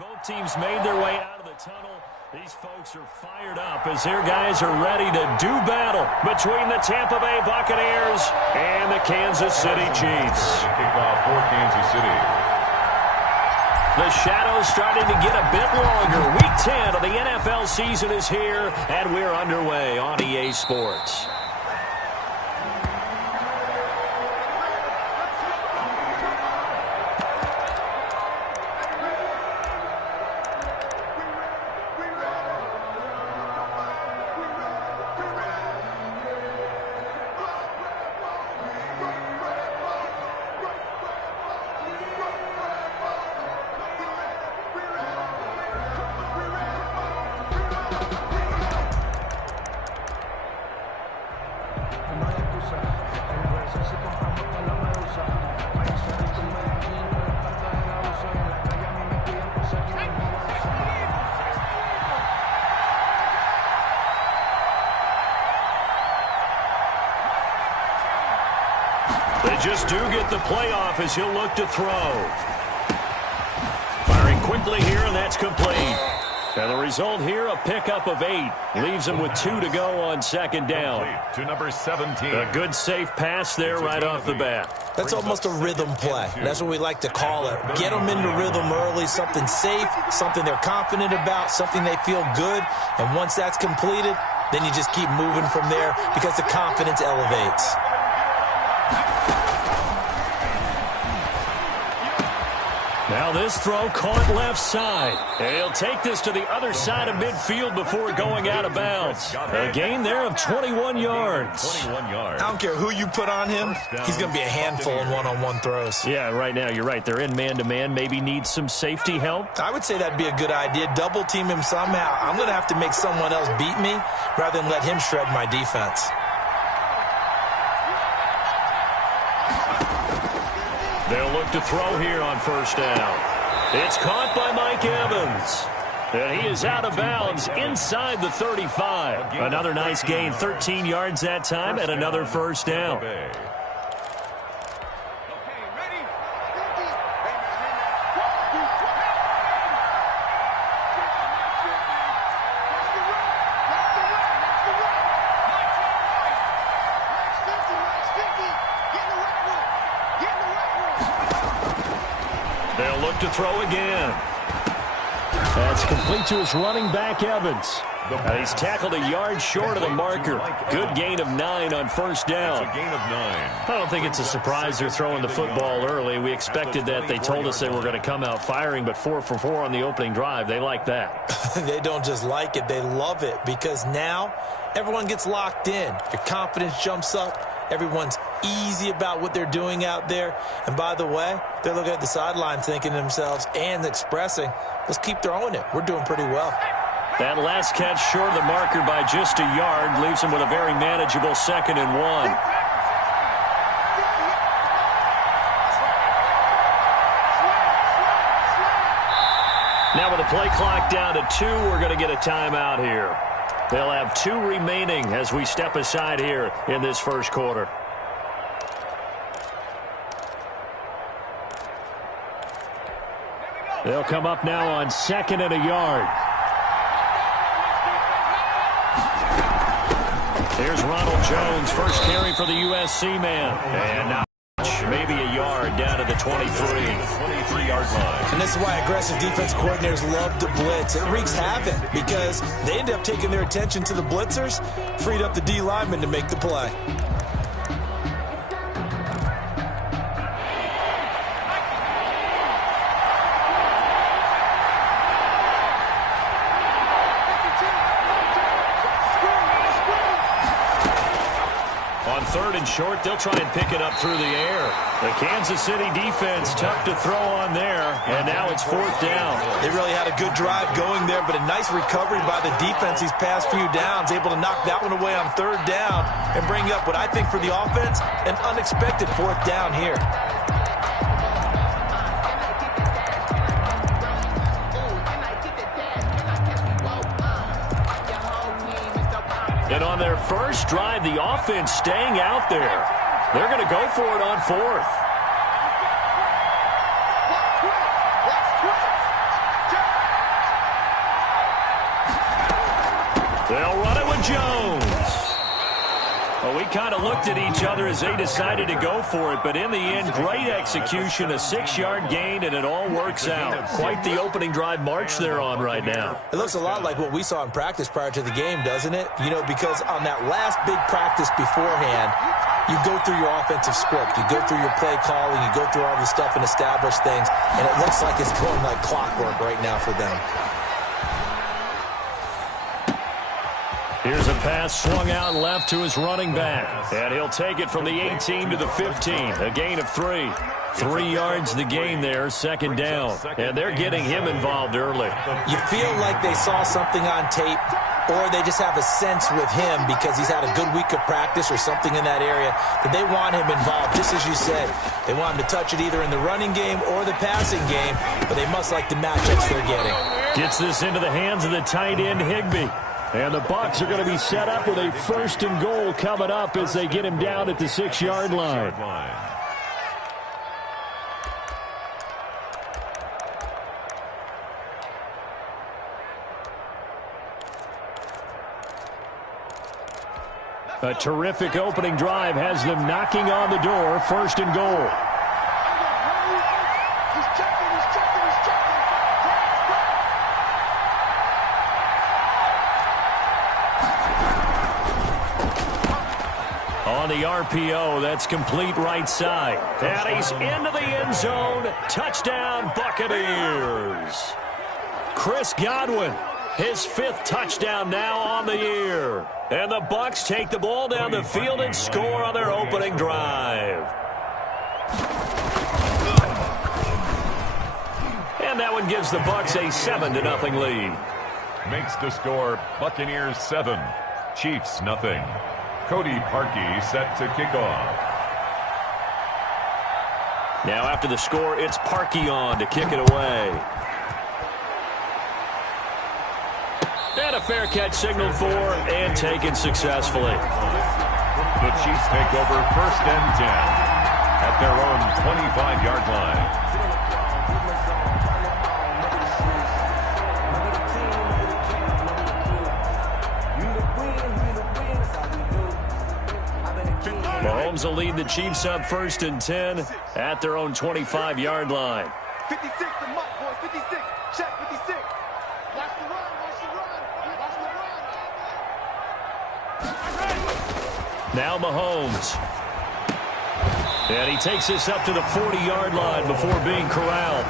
Both teams made their way out of the tunnel. These folks are fired up as their guys are ready to do battle between the Tampa Bay Buccaneers and the Kansas City Chiefs. Kickoff for Kansas City. The shadow's starting to get a bit longer. Week 10 of the NFL season is here, and we're underway on EA Sports. They just do get the playoff as he'll look to throw. Firing quickly here, and that's complete. And the result here, a pickup of 8. Leaves him with 2 to go on second down. To number 17. A good, safe pass there right off the bat. That's almost a rhythm play. That's what we like to call it. Get them into rhythm early, something safe, something they're confident about, something they feel good. And once that's completed, then you just keep moving from there because the confidence elevates. Now this throw caught left side. And he'll take this to the other side of midfield before going out of bounds. A gain there of 21 yards. 21 yards. I don't care who you put on him. He's going to be a handful in one-on-one throws. Yeah, right now you're right. They're in man-to-man. Maybe need some safety help. I would say that'd be a good idea. Double team him somehow. I'm going to have to make someone else beat me rather than let him shred my defense. They'll look to throw here on first down. It's caught by Mike Evans. And he is out of bounds inside the 35. Another nice gain, 13 yards that time, and another first down. They'll look to throw again. That's complete to his running back, Evans. And he's tackled a yard short of the marker. Good gain of 9 on first down. It's a gain of 9. I don't think it's a surprise they're throwing the football early. We expected that. They told us they were going to come out firing, but 4 for 4 on the opening drive. They like that. They don't just like it, they love it, because now everyone gets locked in. Your confidence jumps up. Everyone's easy about what they're doing out there. And by the way, they're looking at the sideline thinking to themselves and expressing, let's keep throwing it. We're doing pretty well. That last catch short of the marker by just a yard leaves him with a very manageable 2nd and 1. Now with the play clock down to 2, we're going to get a timeout here. They'll have 2 remaining as we step aside here in this first quarter. They'll come up now on 2nd and a yard. Here's Ronald Jones, first carry for the USC man. And now maybe a yard down to the 23-yard line. And this is why aggressive defense coordinators love to blitz. It wreaks havoc because they end up taking their attention to the blitzers, freed up the D lineman to make the play. On 3rd and short, they'll try and pick it up through the air. The Kansas City defense tough to throw on there, and now it's 4th down. They really had a good drive going there, but a nice recovery by the defense these past few downs, able to knock that one away on 3rd down and bring up what I think for the offense, an unexpected 4th down here. And on their first drive, the offense staying out there. They're going to go for it on 4th. They'll run it with Jones. Well, we kind of looked at each other as they decided to go for it, but in the end, great execution, a 6-yard gain, and it all works out. Quite the opening drive march they're on right now. It looks a lot like what we saw in practice prior to the game, doesn't it? You know, because on that last big practice beforehand, you go through your offensive script, you go through your play calling, you go through all the stuff and establish things, and it looks like it's going like clockwork right now for them. Here's a pass swung out left to his running back. And he'll take it from the 18 to the 15. A gain of 3. 3 yards the gain there, second down. And they're getting him involved early. You feel like they saw something on tape, or they just have a sense with him because he's had a good week of practice or something in that area that they want him involved, just as you said. They want him to touch it either in the running game or the passing game, but they must like the matchups they're getting. Gets this into the hands of the tight end, Higbee. And the Bucs are going to be set up with a 1st and goal coming up as they get him down at the 6-yard line. A terrific opening drive has them knocking on the door, 1st and goal. On the RPO, that's complete right side. And he's into the end zone. Touchdown, Buccaneers. Chris Godwin, his 5th touchdown now on the year. And the Bucs take the ball down the field and score on their opening drive. And that one gives the Bucs a 7-0 lead. Makes the score Buccaneers 7, Chiefs nothing. Cody Parkey set to kick off. Now after the score, it's Parkey on to kick it away. And a fair catch signaled for and taken successfully. The Chiefs take over 1st and 10 at their own 25-yard line. Mahomes will lead the Chiefs up 1st and 10 at their own 25-yard line. 56 to Mike, boys. 56. Check 56. Watch the run. Watch the run. Watch the run. Now Mahomes. And he takes this up to the 40-yard line before being corralled.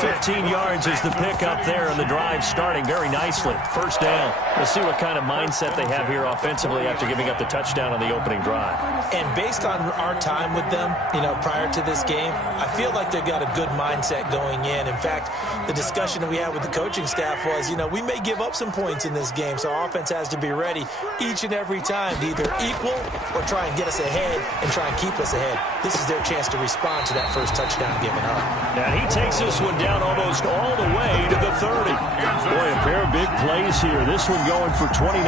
15 yards is the pickup there, and the drive starting very nicely. 1st down. We'll see what kind of mindset they have here offensively after giving up the touchdown on the opening drive. And based on our time with them, you know, prior to this game, I feel like they've got a good mindset going in. In fact, the discussion that we had with the coaching staff was, you know, we may give up some points in this game, so our offense has to be ready each and every time to either equal or try and get us ahead and try and keep us ahead. This is their chance to respond to that first touchdown given up. And he takes this one down almost all the way to the 30. Boy, a pair of big plays here. This one going for 29.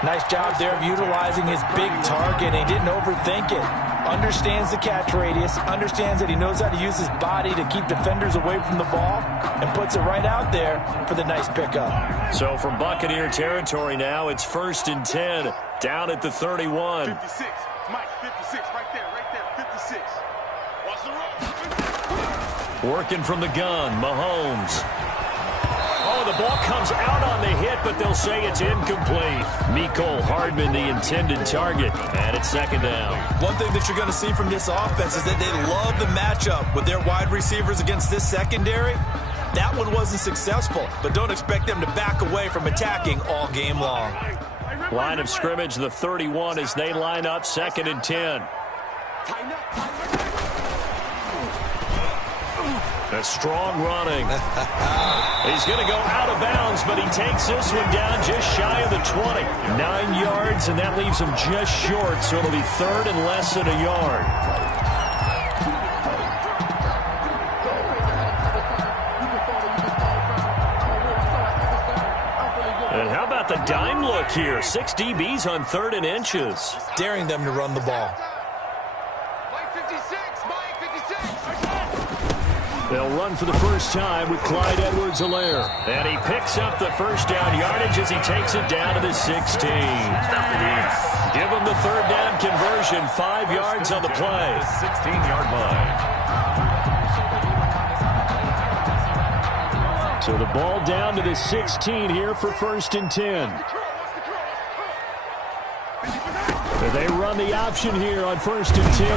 Nice job there of utilizing his big target. He didn't overthink it. Understands the catch radius. Understands that he knows how to use his body to keep defenders away from the ball. And puts it right out there for the nice pickup. So from Buccaneer territory now, it's 1st and 10. Down at the 31. 56. Mike, 56. Right there. 56. Watch the run. Working from the gun, Mahomes. Oh, the ball comes out on the hit, but they'll say it's incomplete. Mecole Hardman, the intended target, and it's 2nd down. One thing that you're going to see from this offense is that they love the matchup with their wide receivers against this secondary. That one wasn't successful, but don't expect them to back away from attacking all game long. Line of scrimmage, the 31 as they line up 2nd and 10. A strong running. He's going to go out of bounds, but he takes this one down just shy of the 20. 9 yards, and that leaves him just short, so it'll be 3rd and less than a yard. And how about the dime look here? 6 DBs on 3rd and inches. Daring them to run the ball. They'll run for the first time with Clyde Edwards-Helaire. And he picks up the first down yardage as he takes it down to the 16. Give him the third down conversion, 5 yards on the play. 16-yard line. So the ball down to the 16 here for 1st and 10. They run the option here on 1st and 10.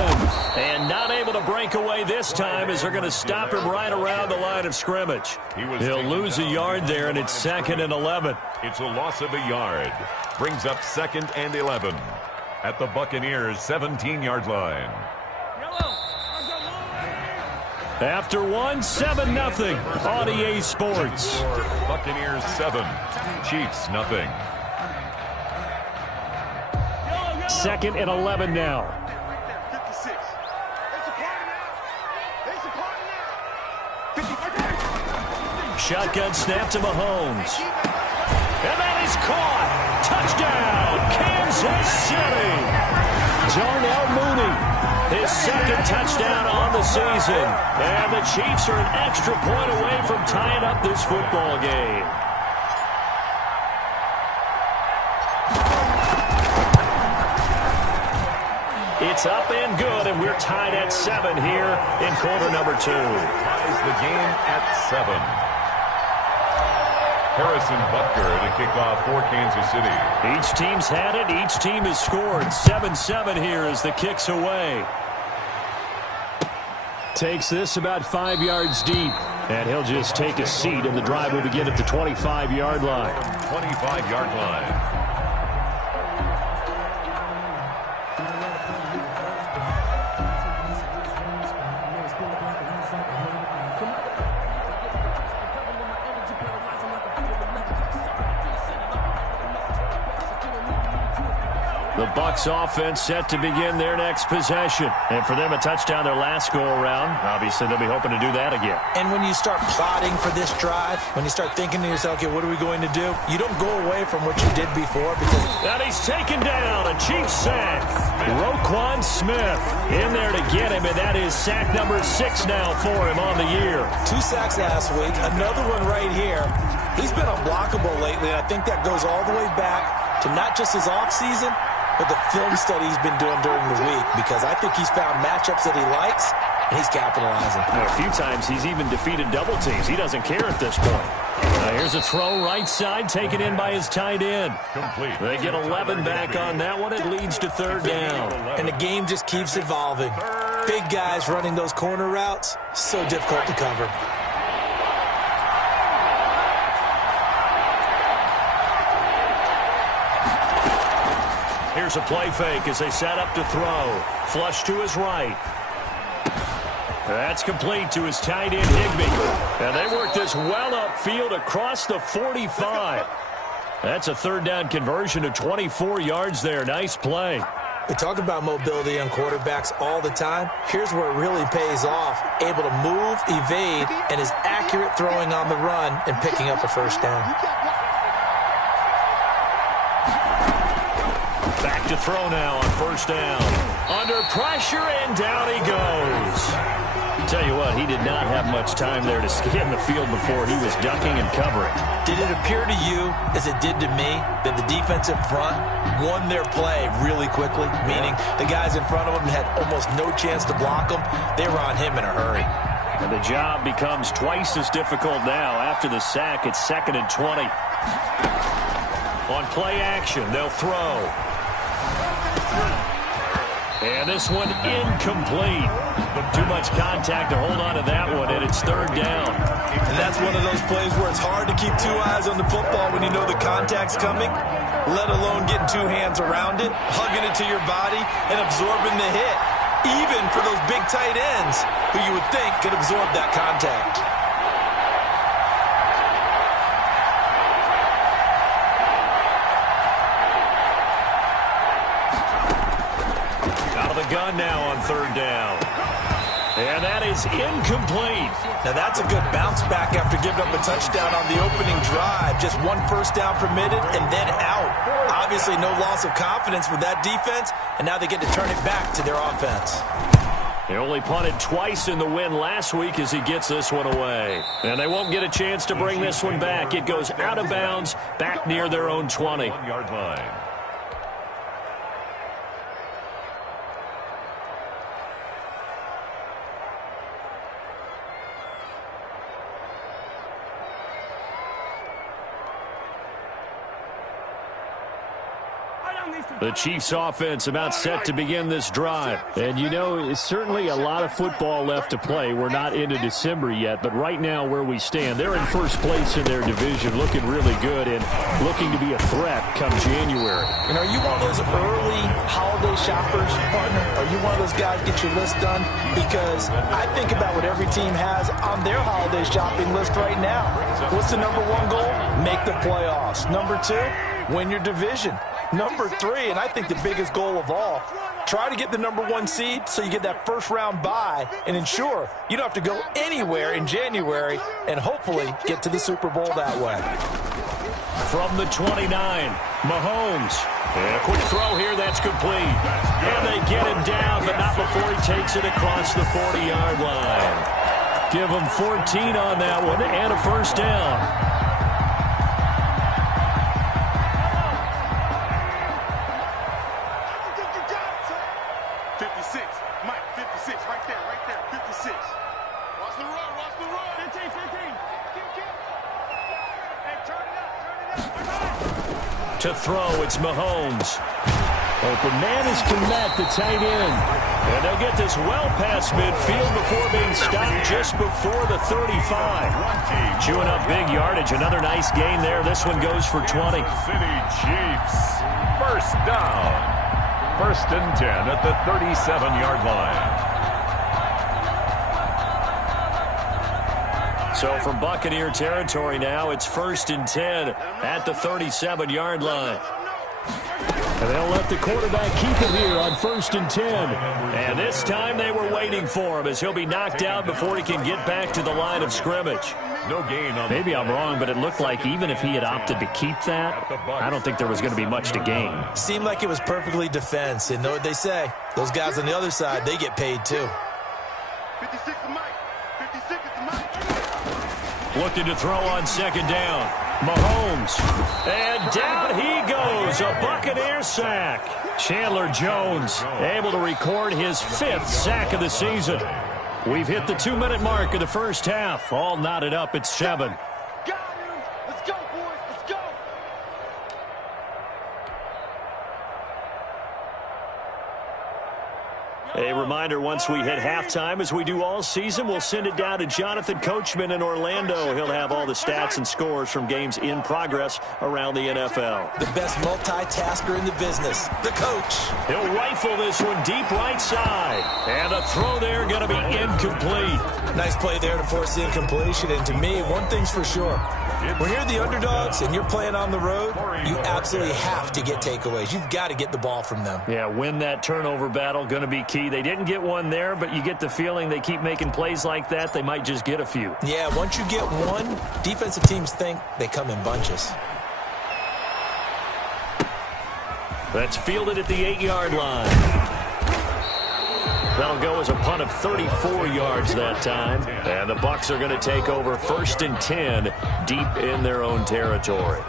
And not able to break away this time as they're going to stop him right around the line of scrimmage. He'll lose a yard there, and it's 2nd and 11. It's a loss of a yard. Brings up 2nd and 11 at the Buccaneers' 17-yard line. After 7-0 on EA Sports. Buccaneers 7, Chiefs nothing. 2nd and 11 now. 56. Shotgun snap to Mahomes. And that is caught. Touchdown, Kansas City. Darnell Mooney, his 2nd touchdown on the season. And the Chiefs are an extra point away from tying up this football game. It's up and good, and we're tied at 7 here in quarter number 2. Ties the game at 7. Harrison Butker to kick off for Kansas City. Each team's had it. Each team has scored. 7-7 here as the kick's away. Takes this about 5 yards deep, and he'll just take a seat, and the drive will begin at the 25-yard line. 25-yard line. The Bucs offense set to begin their next possession. And for them, a touchdown their last go-around. Obviously, they'll be hoping to do that again. And when you start plotting for this drive, when you start thinking to yourself, okay, what are we going to do? You don't go away from what you did before because... And he's taken down, a Chiefs sack. Roquan Smith in there to get him, and that is sack number 6 now for him on the year. 2 sacks last week, another one right here. He's been unblockable lately, and I think that goes all the way back to not just his offseason, but the film study he's been doing during the week, because I think he's found matchups that he likes, and he's capitalizing. A few times he's even defeated double teams. He doesn't care at this point. Here's a throw right side, taken in by his tight end. Complete. They get 11 back on that one. It leads to 3rd down. And the game just keeps evolving. Big guys running those corner routes, so difficult to cover. Here's a play fake as they set up to throw. Flush to his right. That's complete to his tight end, Higbee. And they work this well upfield across the 45. That's a 3rd down conversion of 24 yards there. Nice play. We talk about mobility on quarterbacks all the time. Here's where it really pays off. Able to move, evade, and is accurate throwing on the run and picking up a 1st down. Back to throw now on 1st down. Under pressure, and down he goes. Tell you what, he did not have much time there to scan the field before he was ducking and covering. Did it appear to you, as it did to me, that the defensive front won their play really quickly? Meaning the guys in front of him had almost no chance to block him. They were on him in a hurry. And the job becomes twice as difficult now. After the sack, it's 2nd and 20. On play action, they'll throw. And this one incomplete. Too much contact to hold on to that one, and it's 3rd down. And that's one of those plays where it's hard to keep 2 eyes on the football when you know the contact's coming, let alone getting 2 hands around it, hugging it to your body, and absorbing the hit, even for those big tight ends who you would think could absorb that contact. Gun now on 3rd down. And that is incomplete. Now that's a good bounce back after giving up a touchdown on the opening drive. Just 1 first down permitted and then out. Obviously no loss of confidence with that defense, and now they get to turn it back to their offense. He only punted twice in the win last week as he gets this one away. And they won't get a chance to bring this one back. It goes out of bounds back near their own 20. 1-yard line. The Chiefs offense about set to begin this drive. And, you know, it's certainly a lot of football left to play. We're not into December yet, but right now where we stand, they're in first place in their division, looking really good and looking to be a threat come January. And are you one of those early holiday shoppers, partner? Are you one of those guys get your list done? Because I think about what every team has on their holiday shopping list right now. What's the number one goal? Make the playoffs. Number two, win your division. Number three, and I think the biggest goal of all, try to get the number one seed so you get that first round bye and ensure you don't have to go anywhere in January and hopefully get to the Super Bowl that way. From the 29, Mahomes. And a quick throw here, that's complete. And they get him down, but not before he takes it across the 40-yard line. Give him 14 on that one and a first down. 56. Mike, 56. Right there. 56. Watch the run. 15. Hey, turn it up. To throw, it's Mahomes. Open man is Komet, the tight end. And they'll get this well past midfield before being stopped just before the 35. Chewing up big yardage. Another nice gain there. This one goes for 20. City Chiefs. First down. First and 10 at the 37-yard line. So from Buccaneer territory now, it's first and 10 at the 37-yard line. And they'll let the quarterback keep it here on first and 10. And this time they were waiting for him as he'll be knocked out before he can get back to the line of scrimmage. No gain on. Maybe I'm wrong, but it looked like even if he had opted to keep that, I don't think there was going to be much to gain. Seemed like it was perfectly defense. And know what they say? Those guys on the other side, they get paid too. 56 to Mike. 56 to Mike. Looking to throw on second down. Mahomes. And down he goes. A Buccaneer sack. Chandler Jones able to record his 5th sack of the season. We've hit the 2-minute mark of the first half. All knotted up at 7. Got him. Let's go, boys. Let's go. A reminder, once we hit halftime, as we do all season, we'll send it down to Jonathan Coachman in Orlando. He'll have all the stats and scores from games in progress around the NFL. The best multitasker in the business, the coach. He'll rifle this one deep right side. And a throw there going to be incomplete. Nice play there to force the incompletion. And to me, one thing's for sure. When you're the underdogs and you're playing on the road, you absolutely have to get takeaways. You've got to get the ball from them. Yeah, win that turnover battle, going to be key. They didn't get one there, but you get the feeling they keep making plays like that, they might just get a few. Yeah, once you get one, defensive teams think they come in bunches. That's fielded at the 8-yard line. That'll go as a punt of 34 yards that time. And the Bucs are going to take over first and 10 deep in their own territory.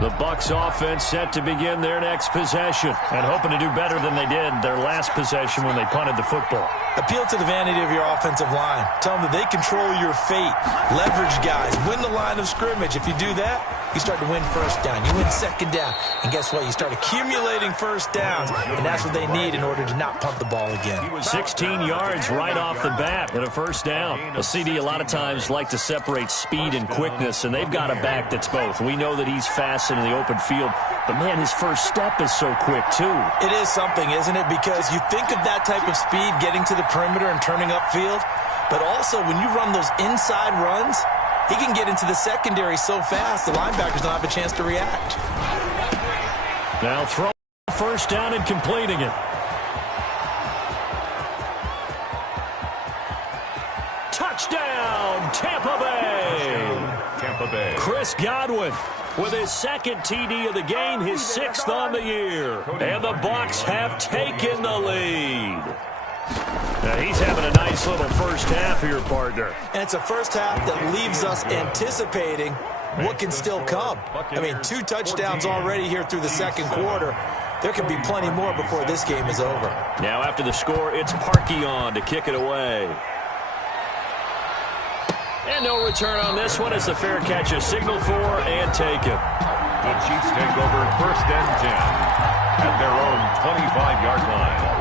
The Bucs offense set to begin their next possession and hoping to do better than they did their last possession when they punted the football. Appeal to the vanity of your offensive line. Tell them that they control your fate. Leverage guys. Win the line of scrimmage. If you do that, you start to win first down. You win second down. And guess what? You start accumulating first downs. And that's what they need in order to not punt the ball again. 16 yards right off the bat and a first down. A CD a lot of times like to separate speed and quickness, and they've got a back that's both. We know that he's fast in the open field, but man, his first step is so quick too. It is something, isn't it? Because you think of that type of speed getting to the perimeter and turning upfield, but also when you run those inside runs, he can get into the secondary so fast the linebackers don't have a chance to react. Now throw first down and completing it. Touchdown, Tampa Bay! Chris Godwin with his second TD of the game, his 6th on the year. And the Bucs have taken the lead. Now he's having a nice little first half here, partner. And it's a first half that leaves us anticipating what can still come. I mean, 2 touchdowns already here through the second quarter. There could be plenty more before this game is over. Now after the score, it's Parkey on to kick it away. And no return on this one as the fair catch is signaled for and taken. The Chiefs take over 1st and 10 at their own 25-yard line.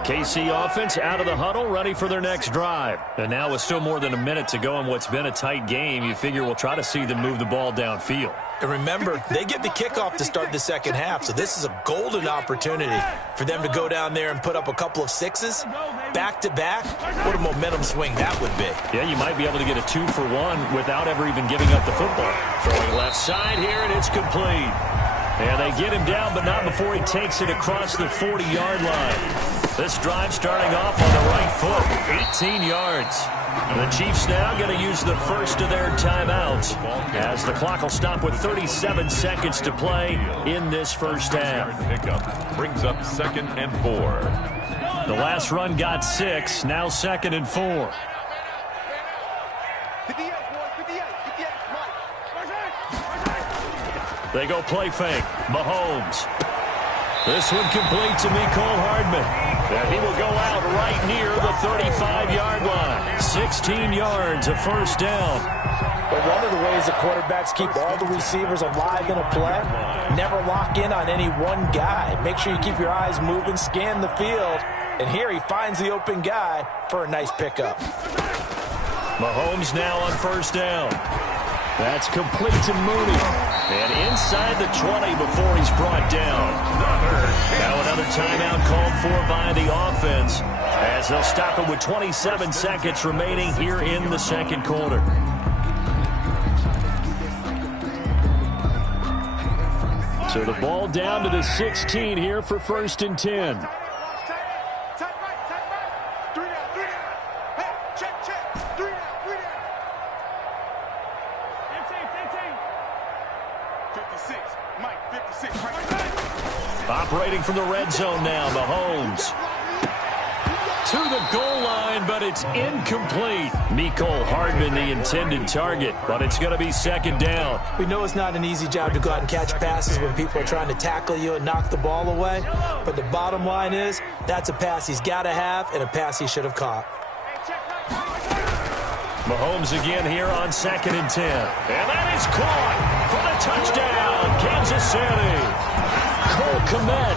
KC offense out of the huddle, ready for their next drive. And now with still more than a minute to go in what's been a tight game, you figure we'll try to see them move the ball downfield. And remember, they get the kickoff to start the second half, so this is a golden opportunity for them to go down there and put up a couple of 6s back-to-back. What a momentum swing that would be. Yeah, you might be able to get a 2-for-1 without ever even giving up the football. Throwing left side here, and it's complete. And they get him down, but not before he takes it across the 40-yard line. This drive starting off on the right foot, 18 yards. The Chiefs now going to use the first of their timeouts as the clock will stop with 37 seconds to play in this first half. Pickup brings up 2nd and 4. The last run got 6, now 2nd and 4. They go play fake. Mahomes. This one complete to Mecole Hardman. And he will go out right near the 35-yard line. 16 yards, a first down. But one of the ways the quarterbacks keep all the receivers alive in a play, never lock in on any one guy. Make sure you keep your eyes moving, scan the field. And here he finds the open guy for a nice pickup. Mahomes now on first down. That's complete to Mooney. And inside the 20 before he's brought down. Now another timeout called for by the offense as they'll stop it with 27 seconds remaining here in the second quarter. So the ball down to the 16 here for 1st and 10. Operating from the red zone now, Mahomes. To the goal line, but it's incomplete. Mecole Hardman, the intended target, but it's going to be 2nd down. We know it's not an easy job to go out and catch passes when people are trying to tackle you and knock the ball away. But the bottom line is, that's a pass he's got to have and a pass he should have caught. Mahomes again here on 2nd and 10. And that is caught for the touchdown, Kansas City. Cole Kmet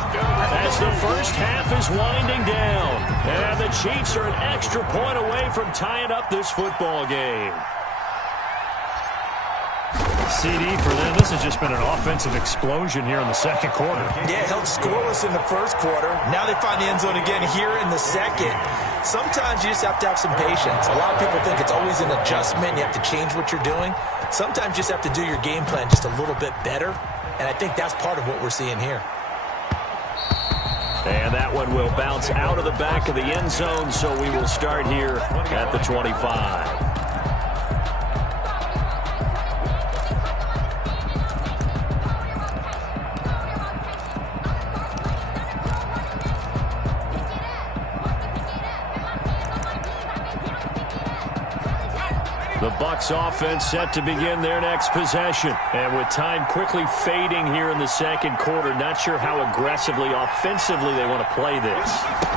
as the first half is winding down. And the Chiefs are an extra point away from tying up this football game. CD for them. This has just been an offensive explosion here in the second quarter. Yeah, held scoreless in the first quarter. Now they find the end zone again here in the second. Sometimes you just have to have some patience. A lot of people think it's always an adjustment. You have to change what you're doing. Sometimes you just have to do your game plan just a little bit better. And I think that's part of what we're seeing here. And that one will bounce out of the back of the end zone, so we will start here at the 25. The Bucs offense set to begin their next possession. And with time quickly fading here in the second quarter, not sure how aggressively, offensively they want to play this.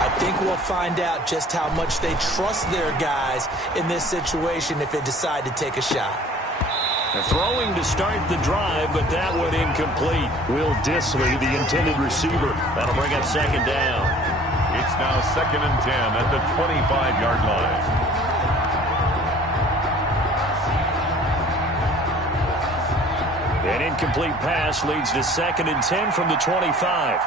I think we'll find out just how much they trust their guys in this situation if they decide to take a shot. They're throwing to start the drive, but that one incomplete. Will Dissly, the intended receiver. That'll bring up 2nd down. It's now 2nd and 10 at the 25-yard line. An incomplete pass leads to 2nd and 10 from the 25.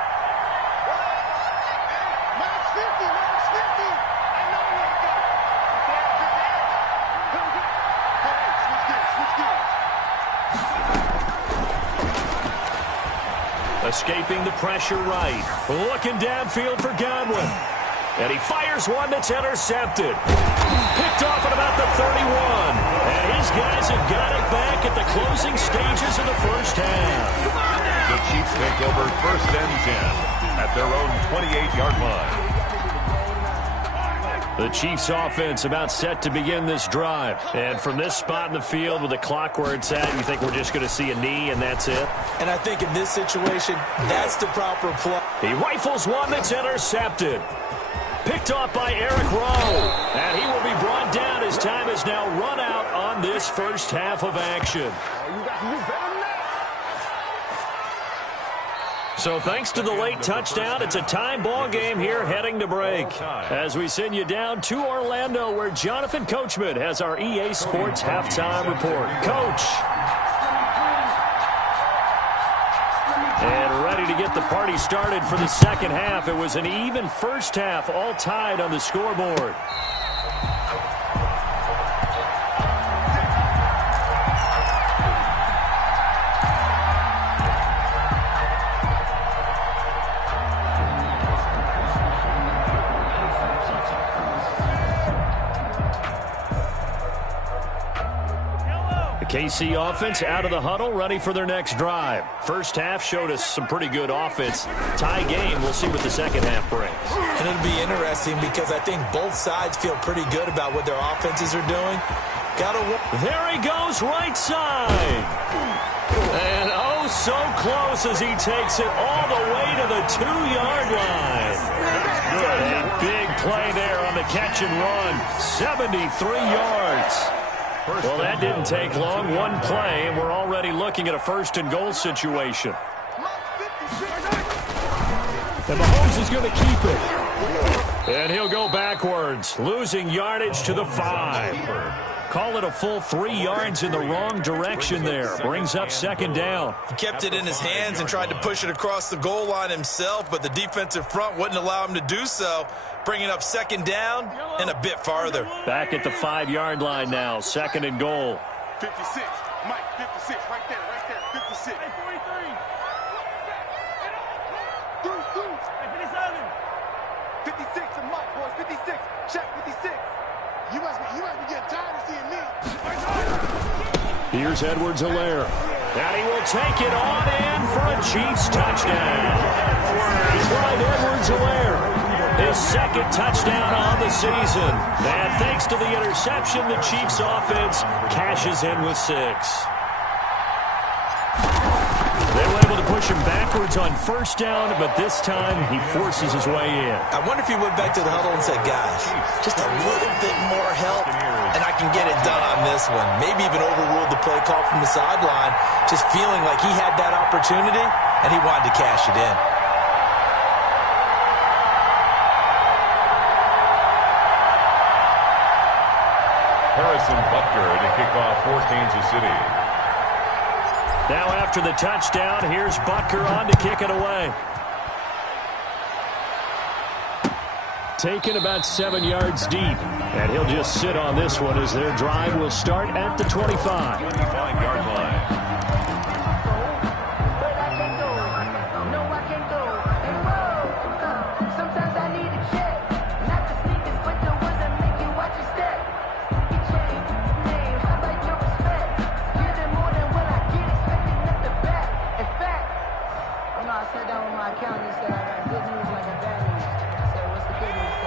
Escaping the pressure right. Looking downfield for Godwin. And he fires one that's intercepted. Picked off at about the 31. And his guys have got it back at the closing stages of the first half. The Chiefs take over 1st and 10 at their own 28-yard line. The Chiefs offense about set to begin this drive. And from this spot in the field with the clock where it's at, you think we're just going to see a knee and that's it? And I think in this situation, that's the proper play. He rifles one that's intercepted. Picked off by Eric Rowe. And he will be brought down as time has now run out on this first half of action. So thanks to the late touchdown, it's a tie ball game here heading to break. As we send you down to Orlando where Jonathan Coachman has our EA Sports halftime report. Coach. And ready to get the party started for the second half. It was an even first half, all tied on the scoreboard. KC offense out of the huddle, ready for their next drive. First half showed us some pretty good offense. Tie game, we'll see what the second half brings. And it'll be interesting because I think both sides feel pretty good about what their offenses are doing. There he goes, right side. And oh, so close as he takes it all the way to the 2-yard line. A big play there on the catch and run. 73 yards. Well, that didn't take long. One play, and we're already looking at a 1st and goal situation. And Mahomes is going to keep it. And he'll go backwards, losing yardage to the 5. Call it a full 3 yards in the wrong direction there. Brings up 2nd down. He kept it in his hands and tried to push it across the goal line himself, but the defensive front wouldn't allow him to do so. Bringing up 2nd down and a bit farther. Back at the 5-yard line now, 2nd and goal. 56, Mike, 56, right there, 56. 56 to Mike, boys, 56. Check 56. You must be getting tired of seeing me. Here's Edwards-Helaire. And he will take it on in for a Chiefs touchdown. Clyde Edwards-Helaire. His 2nd touchdown on the season. And thanks to the interception, the Chiefs offense cashes in with 6. They were able to push him backwards on 1st down, but this time he forces his way in. I wonder if he went back to the huddle and said, guys, just a little bit more help, and I can get it done on this one. Maybe even overruled the play call from the sideline, just feeling like he had that opportunity, and he wanted to cash it in. Harrison Butker to kick off for Kansas City. Now after the touchdown, here's Butker on to kick it away. Taken about 7 yards deep. And he'll just sit on this one as their drive will start at the 25. 25-yard line.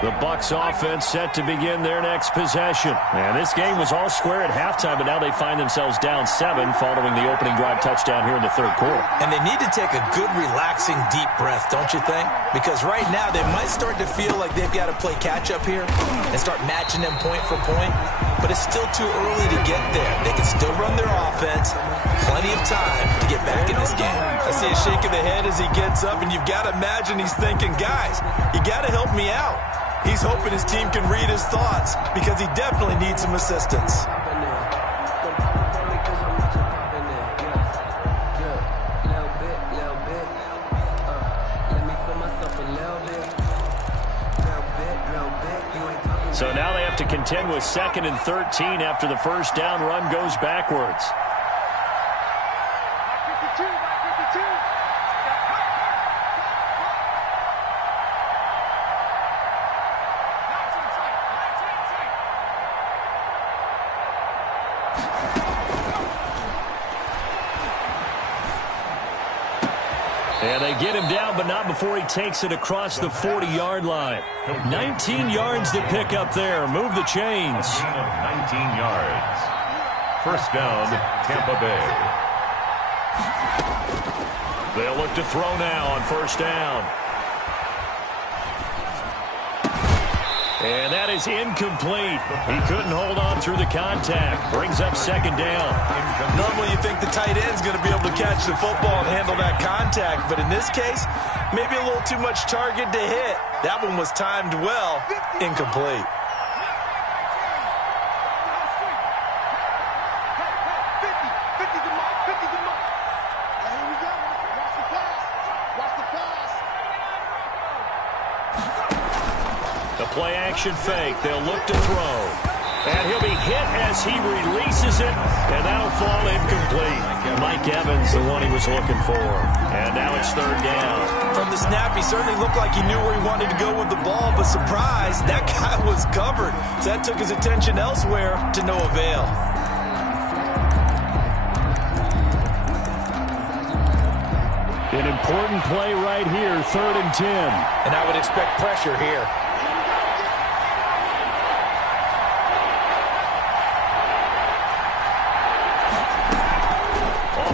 The Bucs offense set to begin their next possession. And this game was all square at halftime, but now they find themselves down 7 following the opening drive touchdown here in the 3rd quarter. And they need to take a good, relaxing, deep breath, don't you think? Because right now they might start to feel like they've got to play catch-up here and start matching them point for point. But it's still too early to get there. They can still run their offense. Plenty of time to get back in this game. I see a shake of the head as he gets up, and you've got to imagine he's thinking, guys, you got to help me out. He's hoping his team can read his thoughts because he definitely needs some assistance. So now they have to contend with 2nd and 13 after the 1st down run goes backwards. And they get him down, but not before he takes it across the 40-yard line. 19 yards to pick up there. Move the chains. 19 yards. First down, Tampa Bay. They'll look to throw now on first down. And that is incomplete. He couldn't hold on through the contact. Brings up second down. Normally you think the tight end's going to be able to catch the football and handle that contact, but in this case, maybe a little too much target to hit. That one was timed well. Incomplete. Play action fake. They'll look to throw. And he'll be hit as he releases it, and that'll fall incomplete. Mike Evans, the one he was looking for. And now it's third down. From the snap, he certainly looked like he knew where he wanted to go with the ball, but surprise, that guy was covered. So that took his attention elsewhere to no avail. An important play right here, 3rd and 10. And I would expect pressure here.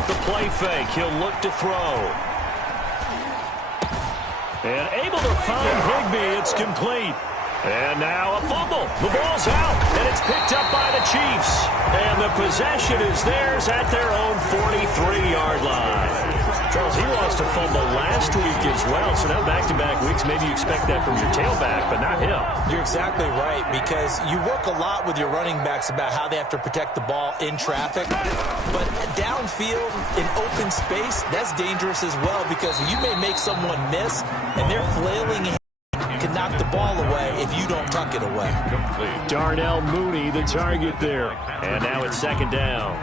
The play fake. He'll look to throw. And able to find Higbee. It's complete. And now a fumble. The ball's out, and it's picked up by the Chiefs. And the possession is theirs at their own 43-yard line. Charles, he lost a fumble last week as well, so now back-to-back weeks, maybe you expect that from your tailback, but not him. You're exactly right, because you work a lot with your running backs about how they have to protect the ball in traffic, but downfield in open space, that's dangerous as well, because you may make someone miss, and they're flailing can knock the ball away if you don't tuck it away. Darnell Mooney, the target there. And now it's second down.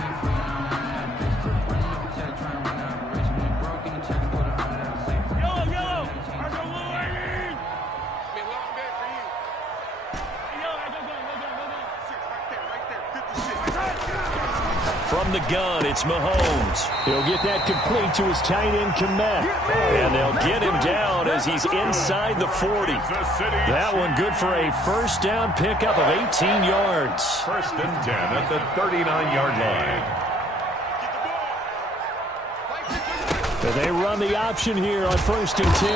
From the gun, it's Mahomes. He'll get that complete to his tight end, Komet. And they'll get him down as he's inside the 40. That one good for a first down pickup of 18 yards. First and 10 at the 39-yard line. They run the option here on first and 10.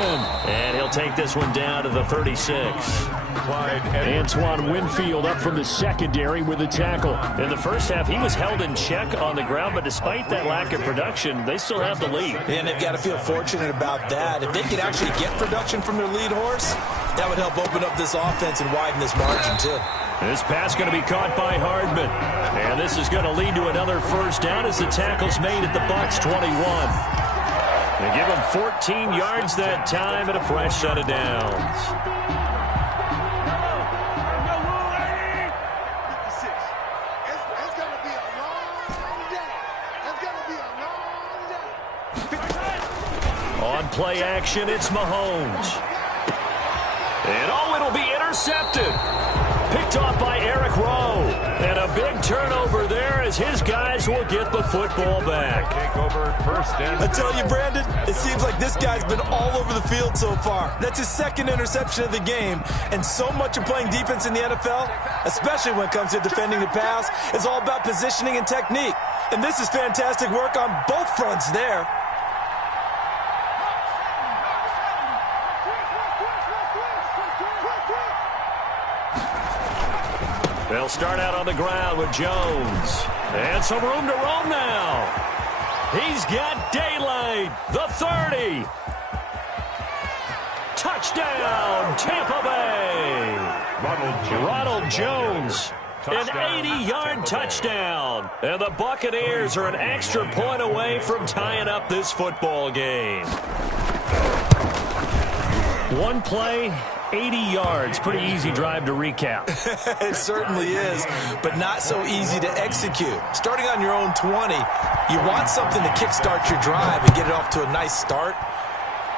And he'll take this one down to the 36. Antoine Winfield up from the secondary with a tackle. In the first half, he was held in check on the ground, but despite that lack of production, they still have the lead. And they've got to feel fortunate about that. If they could actually get production from their lead horse, that would help open up this offense and widen this margin, too. This pass going to be caught by Hardman. And this is going to lead to another first down as the tackle's made at the Bucs 21. They give him 14 yards that time and a fresh set of downs. On play action, it's Mahomes. And it'll be intercepted. Picked off by Eric Rowe. And a big turnover there as his guys will get the football back. I tell you, Brandon, it seems like this guy's been all over the field so far. That's his second interception of the game. And so much of playing defense in the NFL, especially when it comes to defending the pass, is all about positioning and technique. And this is fantastic work on both fronts there. They'll start out on the ground with Jones. And some room to roam now. He's got daylight. The 30. Touchdown, Tampa Bay. Ronald Jones. An 80-yard touchdown. And the Buccaneers are an extra point away from tying up this football game. One play, 80 yards. Pretty easy drive to recap. It certainly is, but not so easy to execute. Starting on your own 20, you want something to kickstart your drive and get it off to a nice start.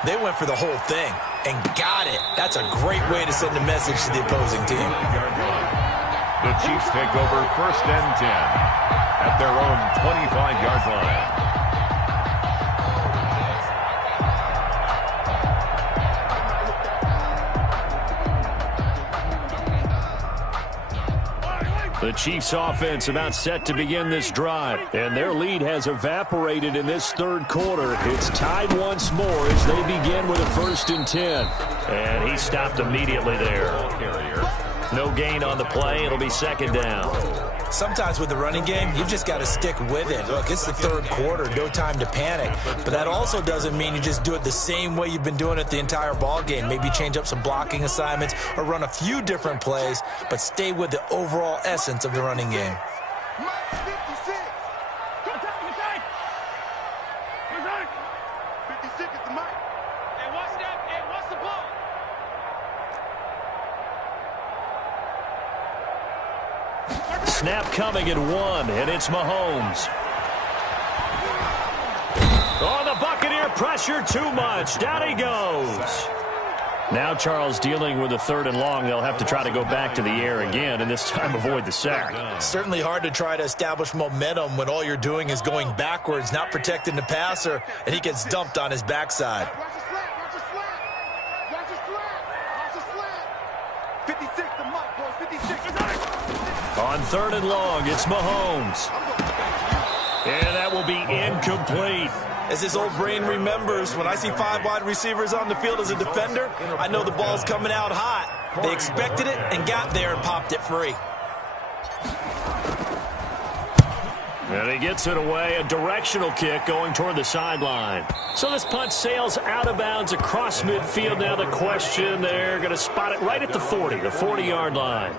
They went for the whole thing and got it. That's a great way to send a message to the opposing team. The Chiefs take over first and 10 at their own 25-yard line. The Chiefs offense about set to begin this drive. And their lead has evaporated in this third quarter. It's tied once more as they begin with a 1st and 10. And he stopped immediately there. No gain on the play. It'll be 2nd down. Sometimes with the running game, you've just got to stick with it. Look, it's the third quarter, no time to panic. But that also doesn't mean you just do it the same way you've been doing it the entire ball game. Maybe change up some blocking assignments or run a few different plays, but stay with the overall essence of the running game. Snap coming at 1, and it's Mahomes. Oh, the Buccaneer pressure too much. Down he goes. Now Charles dealing with a 3rd and long. They'll have to try to go back to the air again, and this time avoid the sack. Certainly hard to try to establish momentum when all you're doing is going backwards, not protecting the passer, and he gets dumped on his backside. On 3rd and long, it's Mahomes. And that will be incomplete. As his old brain remembers, when I see 5 wide receivers on the field as a defender, I know the ball's coming out hot. They expected it and got there and popped it free. And he gets it away, a directional kick going toward the sideline. So this punt sails out of bounds across midfield. Now the question, they're going to spot it right at the 40, the 40-yard line.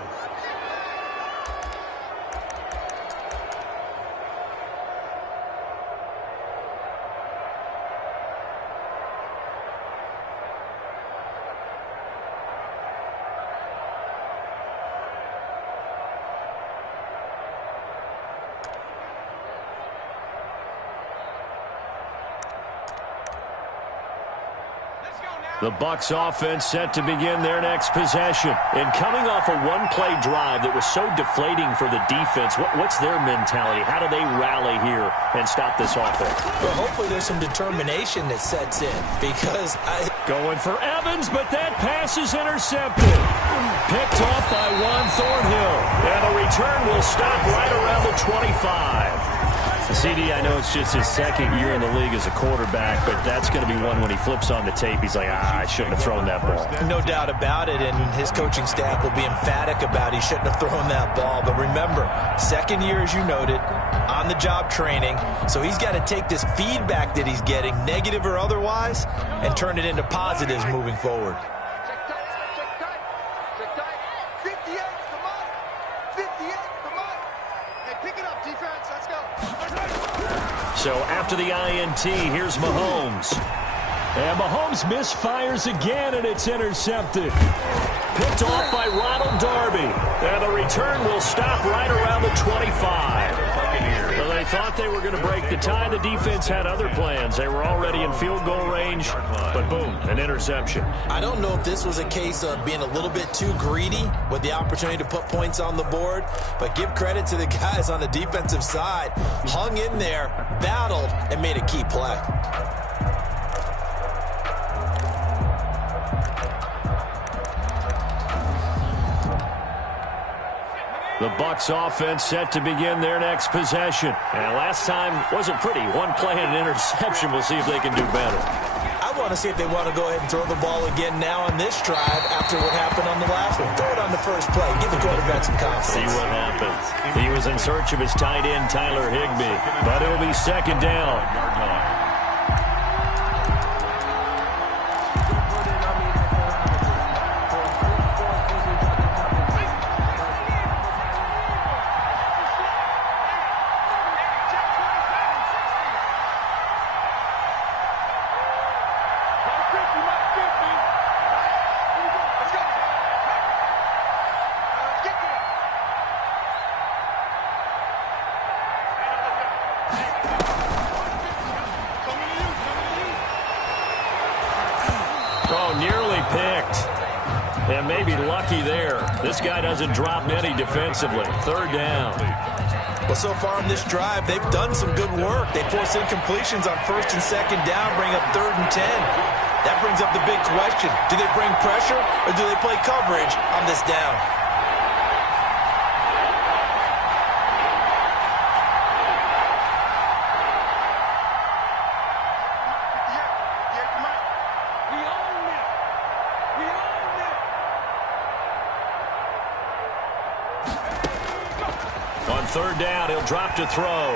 The Bucs offense set to begin their next possession. And coming off a one-play drive that was so deflating for the defense, what's their mentality? How do they rally here and stop this offense? Well, hopefully there's some determination that sets in because Going for Evans, but that pass is intercepted. Picked off by Juan Thornhill. And the return will stop right around the 25. CD, I know it's just his 2nd year in the league as a quarterback, but that's going to be one when he flips on the tape. He's like, I shouldn't have thrown that ball. No doubt about it, and his coaching staff will be emphatic about he shouldn't have thrown that ball. But remember, 2nd year, as you noted, on-the-job training, so he's got to take this feedback that he's getting, negative or otherwise, and turn it into positives moving forward. So after the INT, here's Mahomes. And Mahomes misfires again, and it's intercepted. Picked off by Ronald Darby. And the return will stop right around the 25. So they thought they were going to break the tie. The defense had other plans. They were already in field goal range, but boom, an interception. I don't know if this was a case of being a little bit too greedy with the opportunity to put points on the board, but give credit to the guys on the defensive side. Hung in there, battled, and made a key play. The Bucs offense set to begin their next possession. And last time wasn't pretty. One play and an interception. We'll see if they can do better. I want to see if they want to go ahead and throw the ball again now on this drive after what happened on the last one. Throw it on the first play. Give the quarterback some confidence. See what happens. He was in search of his tight end, Tyler Higbee. But it'll be 2nd down. Oh, nearly picked. And maybe lucky there. This guy doesn't drop many defensively. 3rd down. Well, so far on this drive, they've done some good work. They force incompletions on 1st and 2nd down, bring up 3rd and 10. That brings up the big question. Do they bring pressure or do they play coverage on this down? third down. He'll drop to throw.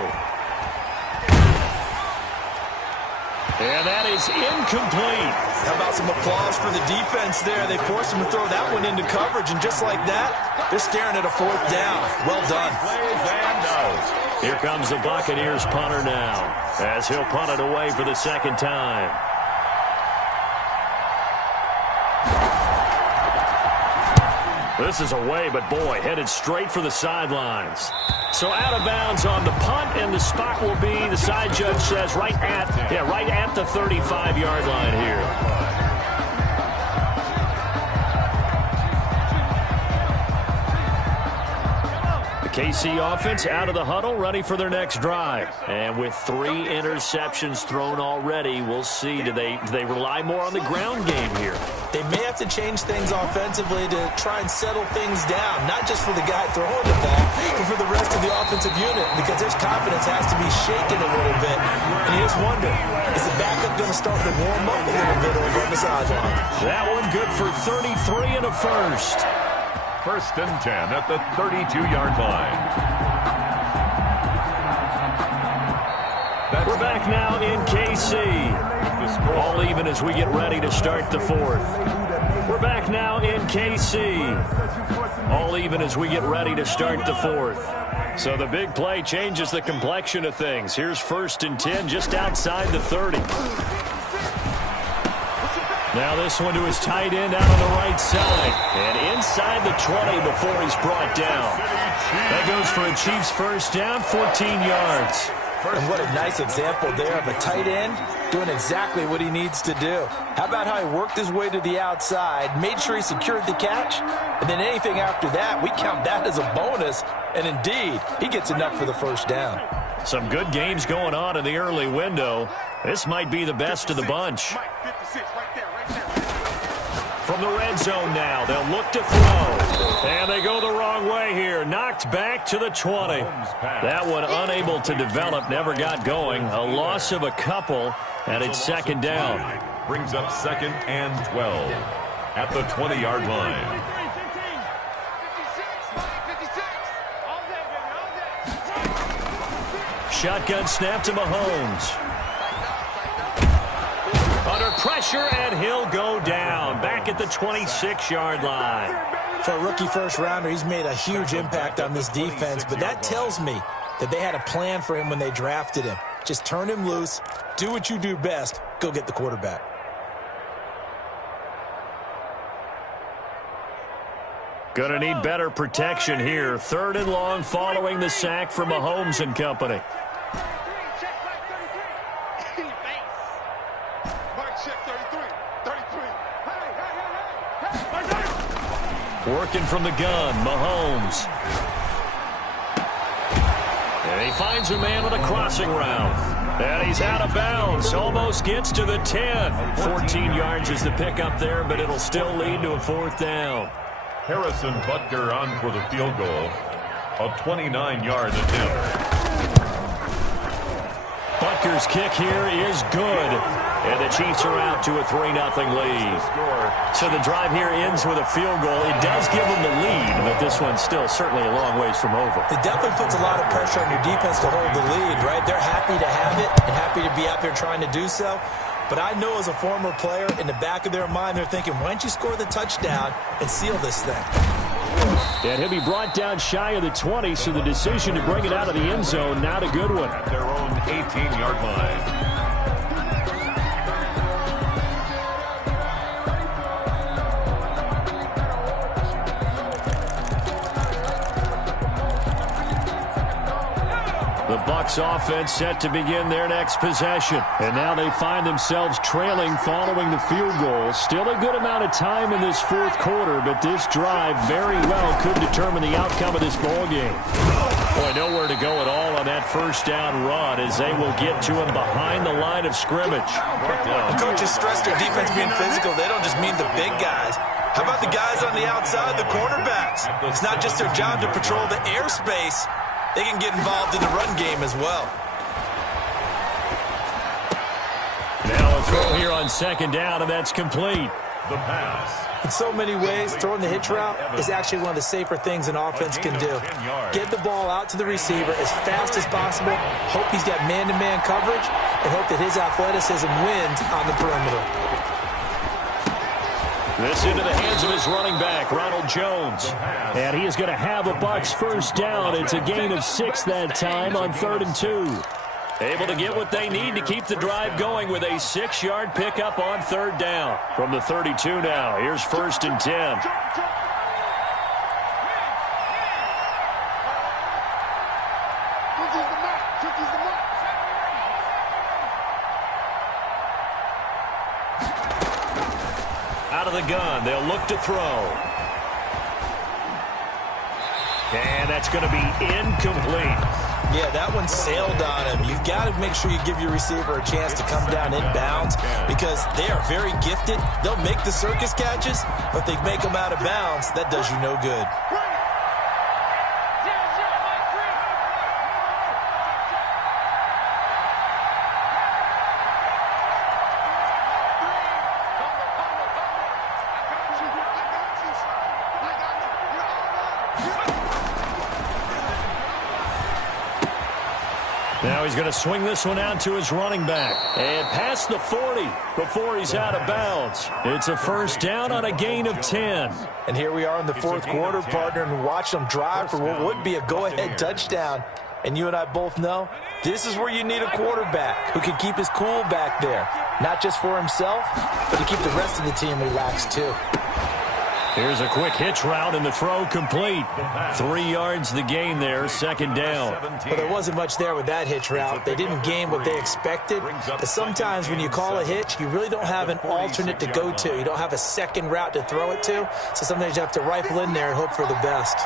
And that is incomplete. How about some applause for the defense there? They forced him to throw that one into coverage, and just like that, they're staring at a fourth down. Well done. Here comes the Buccaneers punter now, as he'll punt it away for the second time. This is away, but boy, headed straight for the sidelines. So out of bounds on the punt, and the spot will be, the side judge says, right at the 35-yard line here. KC offense out of the huddle, ready for their next drive. And with 3 interceptions thrown already, we'll see. Do they rely more on the ground game here? They may have to change things offensively to try and settle things down, not just for the guy throwing the ball, but for the rest of the offensive unit, because their confidence has to be shaken a little bit. And you just wonder, is the backup going to start to warm up a little bit over on the sideline? That one good for 33 and a first. First and 10 at the 32-yard line. We're back now in KC. All even as we get ready to start the fourth. We're back now in KC. All even as we get ready to start the fourth. So the big play changes the complexion of things. Here's first and 10 just outside the 30. Now this one to his tight end out on the right side. And inside the 20 before he's brought down. That goes for a Chiefs first down, 14 yards. And what a nice example there of a tight end doing exactly what he needs to do. How about how he worked his way to the outside, made sure he secured the catch, and then anything after that, we count that as a bonus. And indeed, he gets enough for the first down. Some good games going on in the early window. This might be the best of the bunch. From the red zone now, they'll look to throw. And they go the wrong way here. Knocked back to the 20. That one unable to develop, never got going. A loss of a couple, and it's second down. Brings up second and 12 at the 20-yard line. Shotgun snap to Mahomes. Under pressure, and he'll go down. Back at the 26-yard line. For a rookie first-rounder, he's made a huge impact on this defense, but that tells me that they had a plan for him when they drafted him. Just turn him loose, do what you do best, go get the quarterback. Gonna need better protection here. Third and long following the sack from Mahomes and company. Working from the gun, Mahomes. And he finds a man on a crossing route. And he's out of bounds. Almost gets to the 10. 14 yards is the pickup there, but it'll still lead to a fourth down. Harrison Butker on for the field goal. A 29-yard attempt. Butker's kick here is good. And the Chiefs are out to a 3-0 lead. So the drive here ends with a field goal. It does give them the lead, but this one's still certainly a long ways from over. It definitely puts a lot of pressure on your defense to hold the lead, right? They're happy to have it and happy to be out there trying to do so. But I know as a former player, in the back of their mind, they're thinking, why don't you score the touchdown and seal this thing? And he'll be brought down shy of the 20, so the decision to bring it out of the end zone, not a good one. At their own 18-yard line. The Bucs offense set to begin their next possession. And now they find themselves trailing following the field goal. Still a good amount of time in this fourth quarter, but this drive very well could determine the outcome of this ball game. Boy, nowhere to go at all on that first down run as they will get to him behind the line of scrimmage. The coaches stress their defense being physical. They don't just mean the big guys. How about the guys on the outside, the cornerbacks? It's not just their job to patrol the airspace. They can get involved in the run game as well. Now a throw here on second down, and that's complete. The pass. In so many ways, throwing the hitch route is actually one of the safer things an offense can do. Get the ball out to the receiver as fast as possible, hope he's got man-to-man coverage, and hope that his athleticism wins on the perimeter. This into the hands of his running back, Ronald Jones. And he is going to have a Bucs first down. It's a gain of 6 that time on 3rd and 2. Able to get what they need to keep the drive going with a 6-yard pickup on 3rd down. From the 32 now, here's 1st and 10. Out of the gun, they'll look to throw. And that's going to be incomplete. Yeah, that one sailed on him. You've got to make sure you give your receiver a chance to come down inbounds because they are very gifted. They'll make the circus catches, but they make them out of bounds. That does you no good. Now he's going to swing this one out to his running back. And past the 40 before he's out of bounds. It's a first down on a gain of 10. And here we are in the 4th quarter, partner, and watch them drive for what would be a go-ahead touchdown. And you and I both know this is where you need a quarterback who can keep his cool back there. Not just for himself, but to keep the rest of the team relaxed too. Here's a quick hitch route and the throw complete. 3 yards the gain there, 2nd down. Well, there wasn't much there with that hitch route. They didn't gain what they expected. But sometimes when you call a hitch, you really don't have an alternate to go to. You don't have a second route to throw it to. So sometimes you have to rifle in there and hope for the best.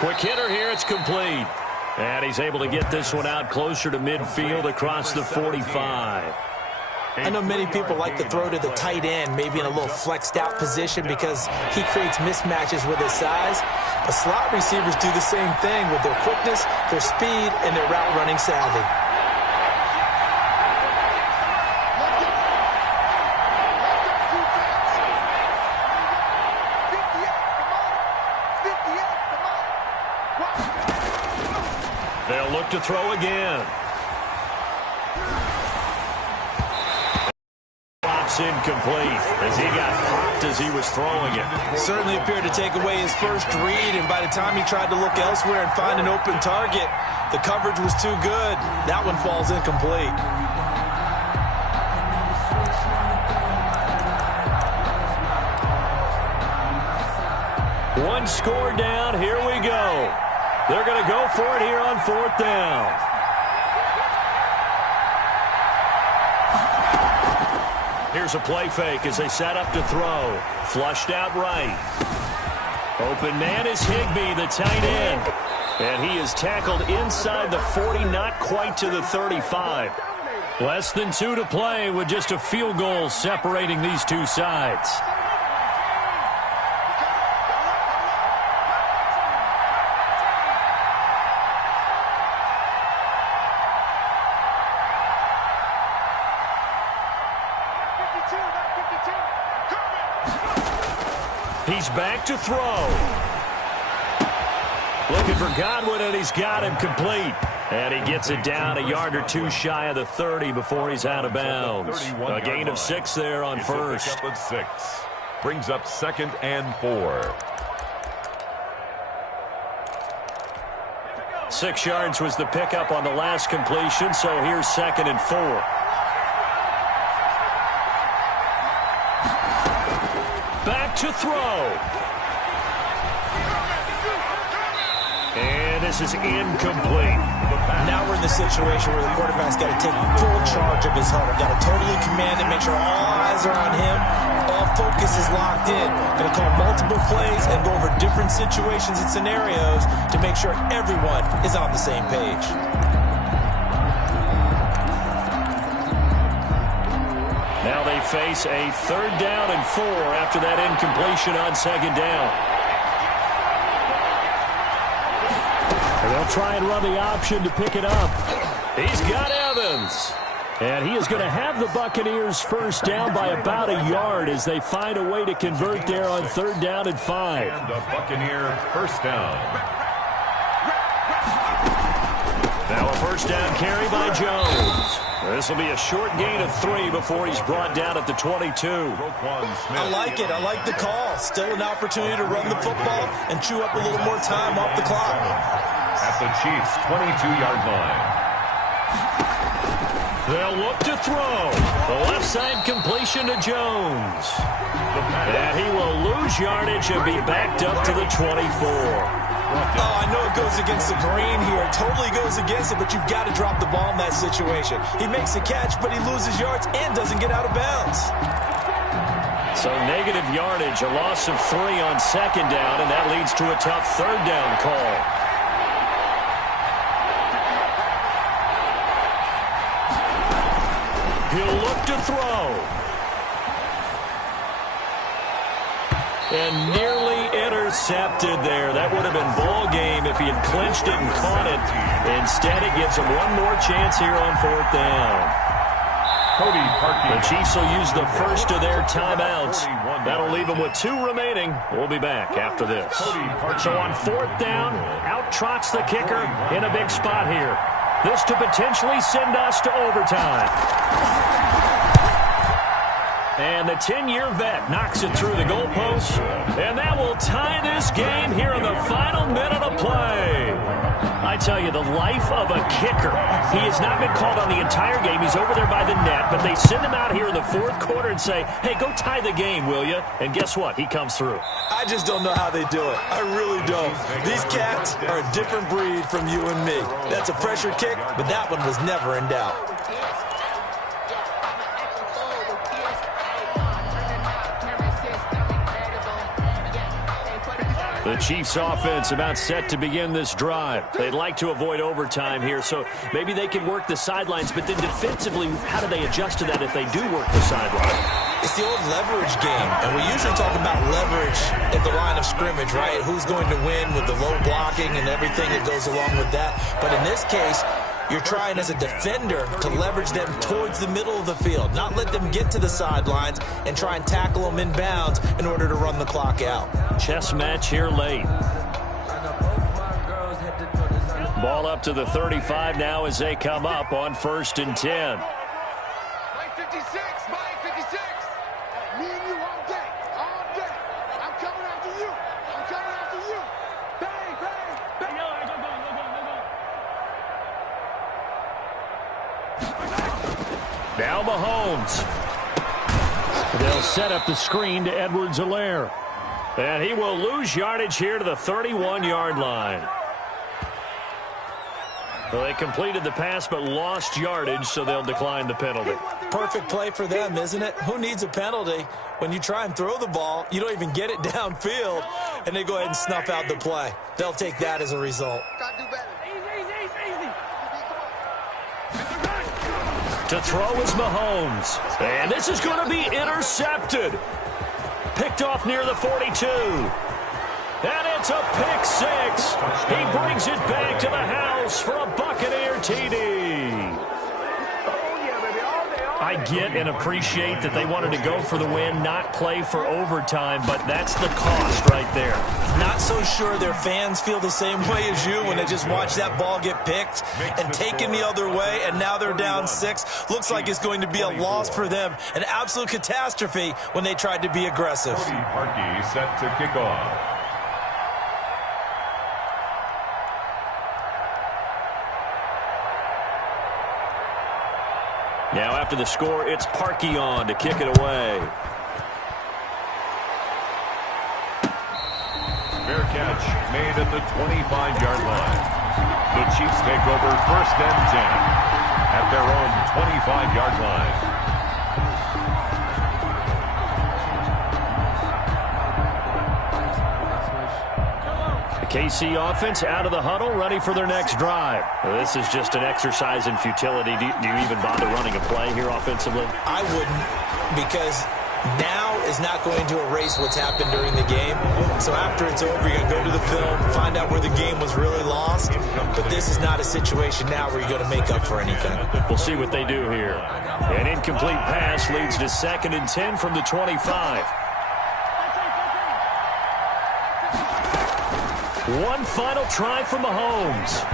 Quick hitter here, it's complete. And he's able to get this one out closer to midfield across the 45. I know many people like to throw to the tight end, maybe in a little flexed out position because he creates mismatches with his size. But slot receivers do the same thing with their quickness, their speed, and their route running savvy. They'll look to throw again. Drops incomplete as he got popped as he was throwing it. Certainly appeared to take away his first read, and by the time he tried to look elsewhere and find an open target, the coverage was too good. That one falls incomplete. One score down. Here we go. They're going to go for it here on 4th down. Here's a play fake as they set up to throw. Flushed out right. Open man is Higbee, the tight end. And he is tackled inside the 40, not quite to the 35. Less than 2 to play with just a field goal separating these two sides. He's back to throw. Looking for Godwin, and he's got him complete. And he gets it down a yard or two shy of the 30 before he's out of bounds. A gain of 6 there on first. Pickup of 6. Brings up 2nd and 4. 6 yards was the pickup on the last completion, so here's 2nd and 4. Back to throw. And this is incomplete. Now we're in the situation where the quarterback's got to take full charge of his huddle. Got to totally command it, make sure all eyes are on him. All focus is locked in. Going to call multiple plays and go over different situations and scenarios to make sure everyone is on the same page. Now they face a 3rd down and 4 after that incompletion on 2nd down. And they'll try and run the option to pick it up. He's got Evans. And he is going to have the Buccaneers 1st down by about a yard as they find a way to convert there on 3rd down and 5. And a Buccaneer 1st down. Now a 1st down carry by Jones. This will be a short gain of 3 before he's brought down at the 22. I like it. I like the call. Still an opportunity to run the football and chew up a little more time off the clock. At the Chiefs' 22-yard line. They'll look to throw. The left side completion to Jones. And he will lose yardage and be backed up to the 24. Oh, I know it goes against the grain here. It totally goes against it, but you've got to drop the ball in that situation. He makes a catch, but he loses yards and doesn't get out of bounds. So negative yardage, a loss of 3 on 2nd down, and that leads to a tough 3rd down call. He'll look to throw. And nearly intercepted there. That would have been ball game if he had clinched it and caught it. Instead, it gives him one more chance here on 4th down. Cody Parkey. The Chiefs will use the first of their timeouts. That'll leave them with 2 remaining. We'll be back after this. So on 4th down, out trots the kicker in a big spot here. This to potentially send us to overtime. And the 10-year vet knocks it through the goalpost. And that will tie this game here in the final minute of play. I tell you, the life of a kicker. He has not been called on the entire game. He's over there by the net. But they send him out here in the 4th quarter and say, hey, go tie the game, will you? And guess what? He comes through. I just don't know how they do it. I really don't. These cats are a different breed from you and me. That's a pressure kick, but that one was never in doubt. The Chiefs offense about set to begin this drive. They'd like to avoid overtime here, so maybe they can work the sidelines, but then defensively, how do they adjust to that if they do work the sideline? It's the old leverage game, and we usually talk about leverage at the line of scrimmage, right? Who's going to win with the low blocking and everything that goes along with that. But in this case, you're trying as a defender to leverage them towards the middle of the field, not let them get to the sidelines and try and tackle them in bounds in order to run the clock out. Chess match here late. Ball up to the 35 now as they come up on 1st and 10. Mike 56, Mike 56. Me and you all day, all day. I'm coming after you. I'm coming after you. Bang, bang, bang. Now Mahomes. They'll set up the screen to Edwards-Helaire. And he will lose yardage here to the 31-yard line. Well, they completed the pass but lost yardage, so they'll decline the penalty. Perfect play for them, isn't it? Who needs a penalty? When you try and throw the ball, you don't even get it downfield, and they go ahead and snuff out the play. They'll take that as a result. Gotta do better. To throw is Mahomes. And this is going to be intercepted. Picked off near the 42. And it's a pick 6. He brings it back to the house for a Buccaneer TD. I get and appreciate that they wanted to go for the win, not play for overtime, but that's the cost right there. Not so sure their fans feel the same way as you when they just watch that ball get picked and taken the other way, and now they're down 6. Looks like it's going to be a loss for them, an absolute catastrophe when they tried to be aggressive. Cody Parkey set to kick off. Now after the score, it's Parkey on to kick it away. Fair catch made at the 25-yard line. The Chiefs take over 1st and 10 at their own 25-yard line. KC offense out of the huddle, ready for their next drive. This is just an exercise in futility. Do you even bother running a play here offensively? I wouldn't, because now is not going to erase what's happened during the game. So after it's over, you're going to go to the film, find out where the game was really lost. But this is not a situation now where you're going to make up for anything. We'll see what they do here. An incomplete pass leads to 2nd and 10 from the 25. One final try from Mahomes.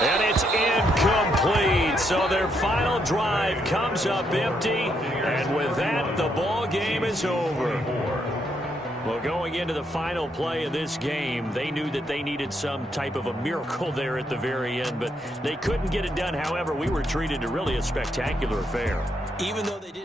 And it's incomplete. So their final drive comes up empty. And with that, the ball game is over. Well, going into the final play of this game, they knew that they needed some type of a miracle there at the very end, but they couldn't get it done. However, we were treated to really a spectacular affair. Even though they didn't